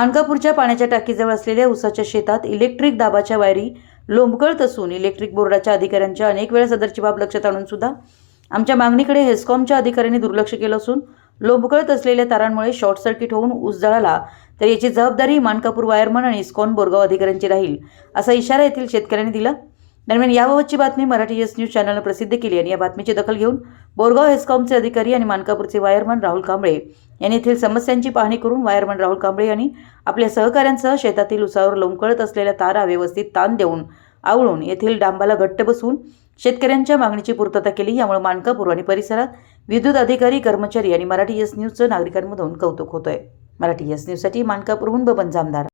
मानकापूरच्या पाण्याच्या टाकीजवळ असलेल्या उसाच्या शेतात इलेक्ट्रिक दाबाच्या वायरी लोंबकळत असून इलेक्ट्रिक बोर्डाच्या अधिकाऱ्यांच्या अनेक वेळा सदरची बाब लक्षात आणून सुद्धा आमच्या मागणीकडे हेस्कॉमच्या अधिकाऱ्यांनी दुर्लक्ष केलं असून लोंबकळत असलेल्या तारांमुळे शॉर्ट सर्किट होऊन ऊस जळाला तर याची जबाबदारी मानकापूर वायरमन आणि इस्कॉन बोरगाव अधिकाऱ्यांची राहील असा इशारा येथील शेतकऱ्यांनी दिला. दरम्यान याबाबतची बातमी मराठी एस न्यूज चॅनलनं प्रसिद्ध केली आणि या बातमीची दखल घेऊन बोरगाव हेस्कॉमचे अधिकारी आणि मानकापूरचे वायरमन राहुल कांबळे यांनी येथील समस्यांची पाहणी करून वायरमन राहुल कांबळे यांनी आपल्या सहकाऱ्यांसह शेतातील उसावर लोंबकळत असलेल्या तारा व्यवस्थित ताण देऊन आवळून येथील डांबाला घट्ट बसवून शेतकऱ्यांच्या मागणीची पूर्तता केली. यामुळे मानकापूर आणि परिसरात विद्युत अधिकारी कर्मचारी आणि मराठी एस न्यूजचं नागरिकांमधून कौतुक होतंय. मराठी एस न्यूजसाठी मानकापूरहून बबन जामदार.